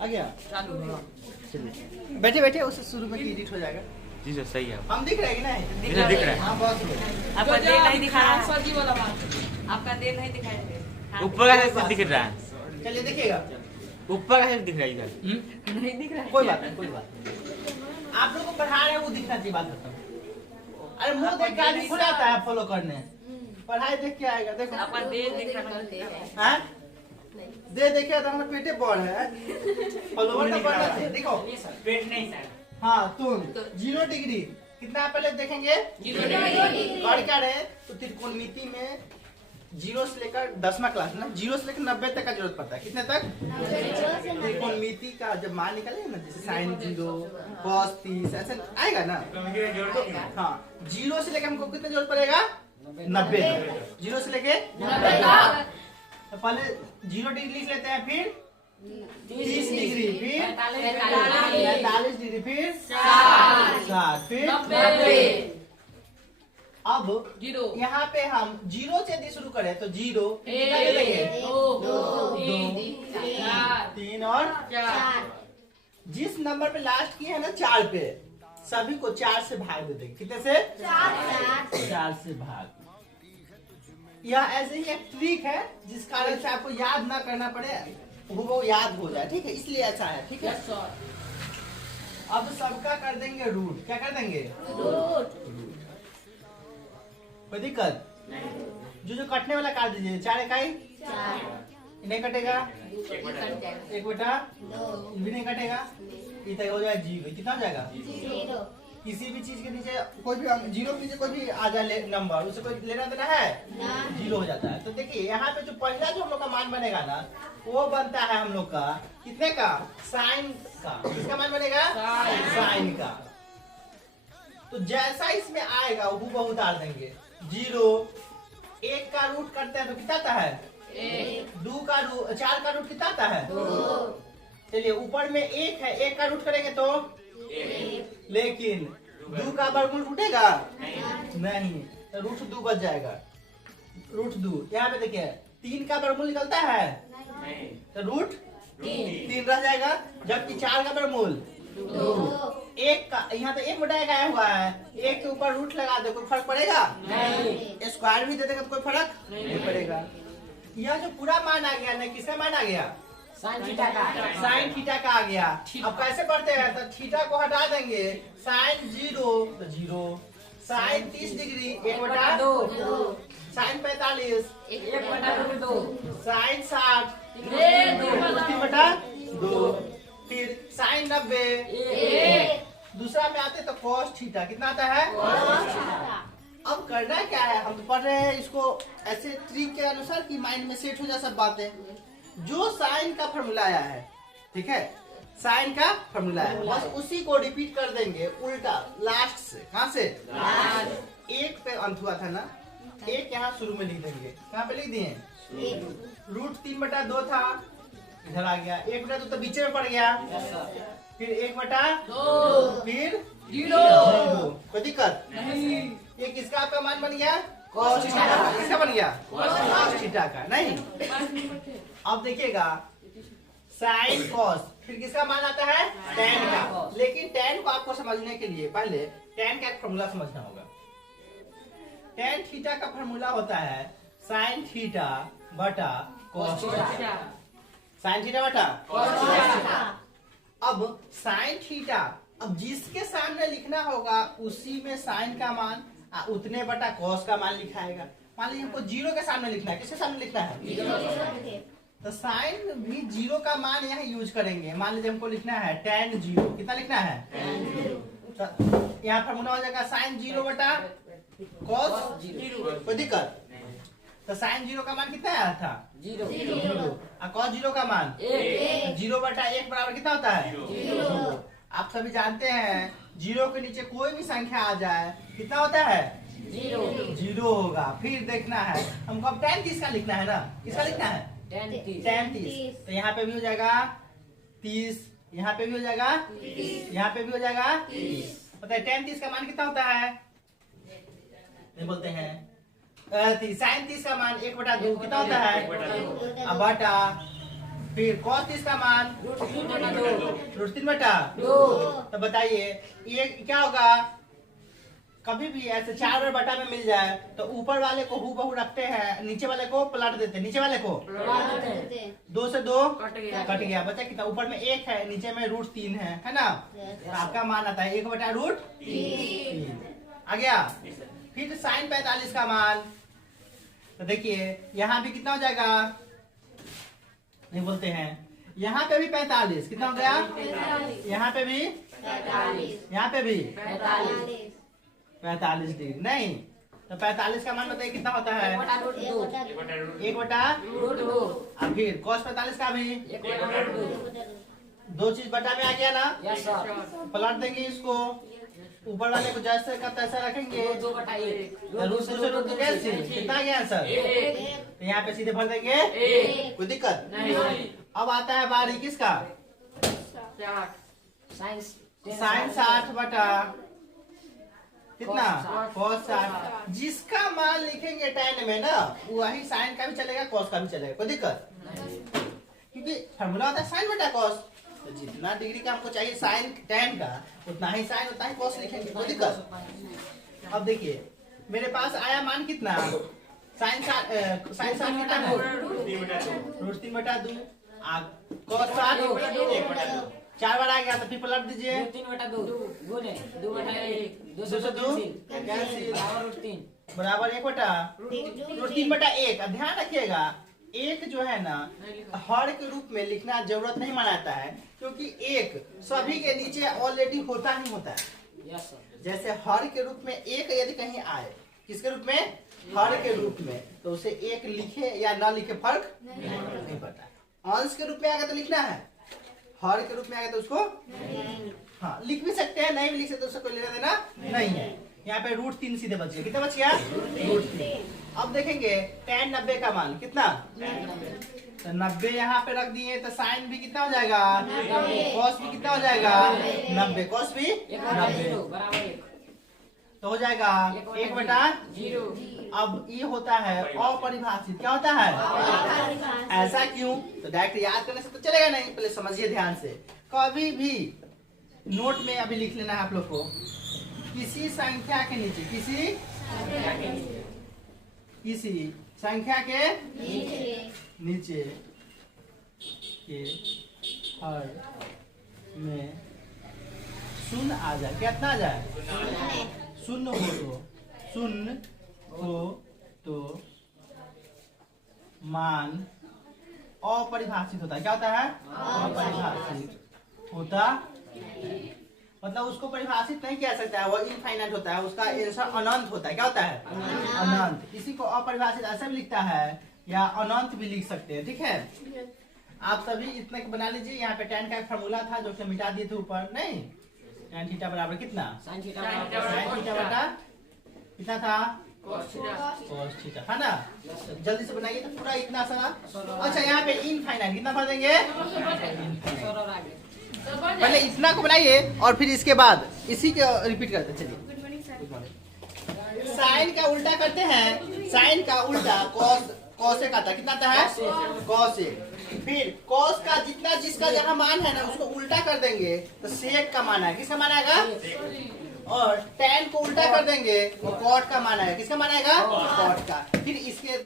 आ गया चालू है। चलिए बैठे बैठे उसे शुरू में एडिट हो जाएगा। जी सर सही है। हम दिख रहे हैं कि नहीं? दिख रहा है। हाँ बहुत आपका दिल नहीं दिखा रहा है। सजी वाला बात। आपका दिल नहीं दिखाई दे रहा। ऊपर का हिस्सा दिख रहा है। चलिए देखिएगा। ऊपर का हिस्सा दिख रहा है इधर। नहीं दिख रहा है। कोई बात नहीं कोई बात नहीं। आप लोग को पढ़ा रहे हैं वो दिखना चाहिए, बात खत्म। अरे मुंह देख के आदमी खुद आता है फॉलो करने, पढ़ाई देख के आएगा। देखो आपका दिल दिख रहा है। हाँ? दे देखिए तो हमारा पेटे बड़ है, फॉलोवर तो बढ़ना चाहिए। देखो पेट नहीं सर। हाँ तुम 0 डिग्री कितना पहले देखेंगे, 0 डिग्री। और क्या रहे तो त्रिकोणमिति में 0 से लेकर 10वां क्लास ना 0 से लेकर 90 तक का जरूरत पड़ता है। कितने तक? त्रिकोणमिति का जब मान निकालेंगे ना, जैसे sin 0 cos 30 ऐसे आएगा ना। हाँ 0 से लेकर हमको कितने जरूरत पड़ेगा? 90 तक। 0 से लेके 90 तक। तो पहले 0 डिग्री लिख लेते हैं, फिर 30 डिग्री, फिर 45 डिग्री, फिर 60, फिर 90। अब यहाँ पे हम 0 से यदि शुरू करें तो 0 कितना ले लेंगे? 2 3 और 4। जिस नंबर पे लास्ट किए है ना 4 पे, सभी को 4 से भाग दे देंगे। कितने से? 4 से भाग। यह ऐसे ही एक ट्रिक है जिस कारण से आपको याद ना करना पड़े, वो याद हो जाए। ठीक है, इसलिए ऐसा है। ठीक है, अब सबका कर देंगे रूट। क्या कर देंगे? कोई दिक्कत? जो कटने वाला काट दीजिए। 4 इकाई नहीं कटेगा, 1 बटा भी नहीं कटेगा, इतना हो जाएगा 0। कितना हो जाएगा? किसी भी चीज के नीचे कोई भी 0 के नीचे कोई भी आ जाए नंबर, उसे कोई लेना देना है, 0 हो जाता है। तो देखिए यहाँ पे जो पहला जो हम लोग का मान बनेगा ना, वो बनता है हम लोग का कितने का? साइन का। किसका मान बनेगा? साइन का। तो जैसा इसमें आएगा वो बहुत डाल देंगे। 0 1 का रूट करते हैं तो कितना आता है? 2 का रूट 4 का रूट कितना आता है? 2। चलिए ऊपर में 1 है, 1 का रूट करेंगे तो लेकिन 2 का वर्गमूल टूटेगा नहीं, तो रूट 2 बच जाएगा। रूट 2 यहाँ पे देखिए 3 का वर्गमूल निकलता है तो रूट 3 रह जाएगा, जबकि 4 का वर्गमूल 2। 1 का यहाँ तो 1 बटा 1 आया हुआ है, 1 के ऊपर रूट लगा दे, कोई फर्क पड़ेगा नहीं। स्क्वायर भी दे देगा तो कोई फर्क नहीं पड़ेगा। यह जो पूरा मान आ गया ना, किसका मान आ गया? साइन थीटा का। साइन थीटा का आ गया। अब कैसे पढ़ते हैं? तो थीटा को हटा देंगे, साइन 0 तो 0, साइन 30 डिग्री 1 बटा 2, साइन 45 1 बटा 2, साइन 60 3 बटा 2, फिर साइन 90 1। दूसरा में आते तो cos थीटा कितना आता है? अब करना क्या है, हम पढ़ रहे हैं इसको ऐसे ट्रिक के अनुसार कि माइंड में सेट हो जाए सब बातें। जो साइन का फॉर्मूला आया है, ठीक है, साइन का फॉर्मूला है, बस उसी को रिपीट कर देंगे उल्टा लास्ट से। कहां से? 1 पे अंत हुआ था ना, 1 यहाँ शुरू में लिख देंगे। कहाँ पे लिख दिए? रूट 3 बटा 2 था, इधर आ गया। 1 बटा 2 तो बीच में पड़ गया, फिर 1 बटा 2, फिर 0। कोई दिक्कत नहीं। ये किसका आपका मान बन गया? cos theta. किसका बन गया? cos थीटा का। नहीं, अब देखिएगा साइन cos, फिर किसका मान आता है? tan का। लेकिन tan को आपको समझने के लिए पहले tan का एक फॉर्मूला समझना होगा। tan थीटा का फॉर्मूला होता है साइन थीटा बटा cos थीटा। साइन थीटा बटा cos थीटा। अब साइन थीटा, अब जिसके सामने लिखना होगा उसी में साइन का मान उतने बटा cos का मान लिखाएगा। मान लीजिए हमको 0 के सामने लिखना है, किसके सामने लिखना है? तो साइन भी 0 का मान यहाँ यूज करेंगे। मान लीजिए हमको लिखना है tan 0, कितना लिखना है? तो यहाँ फॉर्मूला हो जाएगा साइन 0 बटा cos 0। कोई दिक्कत? तो साइन 0 का मान कितना आया था? 0। और cos 0 का मान 0 बटा 1 बराबर कितना होता है? 0। आप सभी जानते हैं 0 के नीचे कोई भी संख्या आ जाए कितना होता है? 0 होगा। फिर देखना है हमको, अब tan 30 का लिखना है ना, किसका लिखना है? tan 30। तो यहाँ पे भी हो जाएगा 30, यहाँ पे भी हो जाएगा 30, यहाँ पे भी हो जाएगा 30। पता है tan 30 का मान कितना होता है? नहीं बोलते हैं। साइन 30 का मान 1 बटा 2 कितना होता है? अब बटा फिर cos 30 का मान √3/2। तो बताइए ये क्या होगा, कभी भी ऐसे 4/2 में मिल जाए तो ऊपर वाले को हूबहू रखते हैं, नीचे वाले को पलट देते हैं, नीचे वाले को 2 से 2 कट गया, बचा कितना, ऊपर में 1 है, नीचे में √3 है ना। तो आपका मान आता है 1/√3 आ गया। फिर sin 45 का मान, तो देखिए यहाँ भी कितना हो जाएगा, नहीं बोलते हैं, यहाँ पे भी 45 कितना हो गया, यहाँ पे भी 45 डिग्री नहीं, तो 45 का मान बताइए कितना होता है, 1/√2। अब फिर cos 45 का भी 2 चीज बटा में आ गया ना, पलट देंगे इसको, ऊपर वाले को जैसे का तैसा रखेंगे, √2 कैसे कितना गया आंसर, तो यहाँ पे सीधे भर देंगे, कोई दिक्कत नहीं। अब आता है बारी किसका, sin 60 बटा कितना, cos 60। जिसका मान लिखेंगे tan में ना, वही sin का भी चलेगा cos का भी चलेगा, कोई दिक्कत, क्योंकि फॉर्मूला होता है sin बटा cos। तो जितना डिग्री का आपको चाहिए sin tan का, उतना ही sin उतना ही cos लिखेंगे, कोई दिक्कत। अब देखिए मेरे पास आया मान कितना, sin 60 कितना है, √3/2, cos 60 4 बार आ गया, तो फिर पलट दीजिए, 2 से 2 बराबर 1/√3/1। ध्यान रखिएगा एक जो है ना हर के रूप में लिखना जरूरत नहीं मनाता है, क्योंकि एक सभी के नीचे ऑलरेडी होता ही होता है। जैसे हर के रूप में एक यदि कहीं आए, किसके रूप में, हर के रूप में, तो उसे एक लिखे या ना लिखे फर्क नहीं पड़ता। अंश के रूप में आएगा तो लिखना है, हर के रूप में आएगा तो उसको हाँ लिख भी सकते हैं, नहीं भी लिख सकते तो उसको कोई लेना देना नहीं है। यहाँ पे √3 सीधे बच गया, कितना बच गया, √3। अब देखेंगे tan 90 का मान कितना, तो 90 यहाँ पे रख दिए, तो sin भी कितना हो जाएगा, cos भी कितना हो जाएगा 90, cos भी 90, तो हो जाएगा 1/0। अब ये होता है अपरिभाषित, क्या होता है, ऐसा क्यों, तो डायरेक्ट याद करने से तो चलेगा नहीं, पहले समझिए ध्यान से। कभी भी नोट में अभी लिख लेना है आप लोग को, किसी संख्या के नीचे, किसी संख्या के नीचे के हर में शून्य आ जाए, कितना आ जाए, शून्य हो तो मान अपरिभाषित होता है, क्या होता है, अपरिभाषित होता, मतलब उसको परिभाषित नहीं किया सकता है, वो इनफाइनाइट होता है, उसका आंसर अनंत होता है, क्या होता है, अनंत। इसी को अपरिभाषित ऐसे भी लिखता है या अनंत भी लिख सकते हैं, ठीक है। आप सभी इतना बना लीजिए। यहाँ पे tan का एक फार्मूला था जो कि मिटा दिए थे ऊपर, नहीं, tan थीटा बराबर कितना, sin थीटा बटा कितना था, cos थीटा, है ना। जल्दी से बनाइए तो पूरा इतना सारा। अच्छा यहाँ पे इनफाइनाइट कितना भर देंगे, पहले इतना को बनाइए और फिर इसके बाद इसी के रिपीट करते चलिए। साइन का उल्टा करते हैं, साइन का उल्टा कॉसेक आता है, कितना आता है, कॉसेक। फिर कॉस का जितना जिसका जहाँ मान है ना उसको उल्टा कर देंगे तो सेक का मान है, किसका मान आएगा, और tan को उल्टा कर देंगे वो कॉट का मान आएगा, किसका मान आएगा, कॉट का। फिर इसके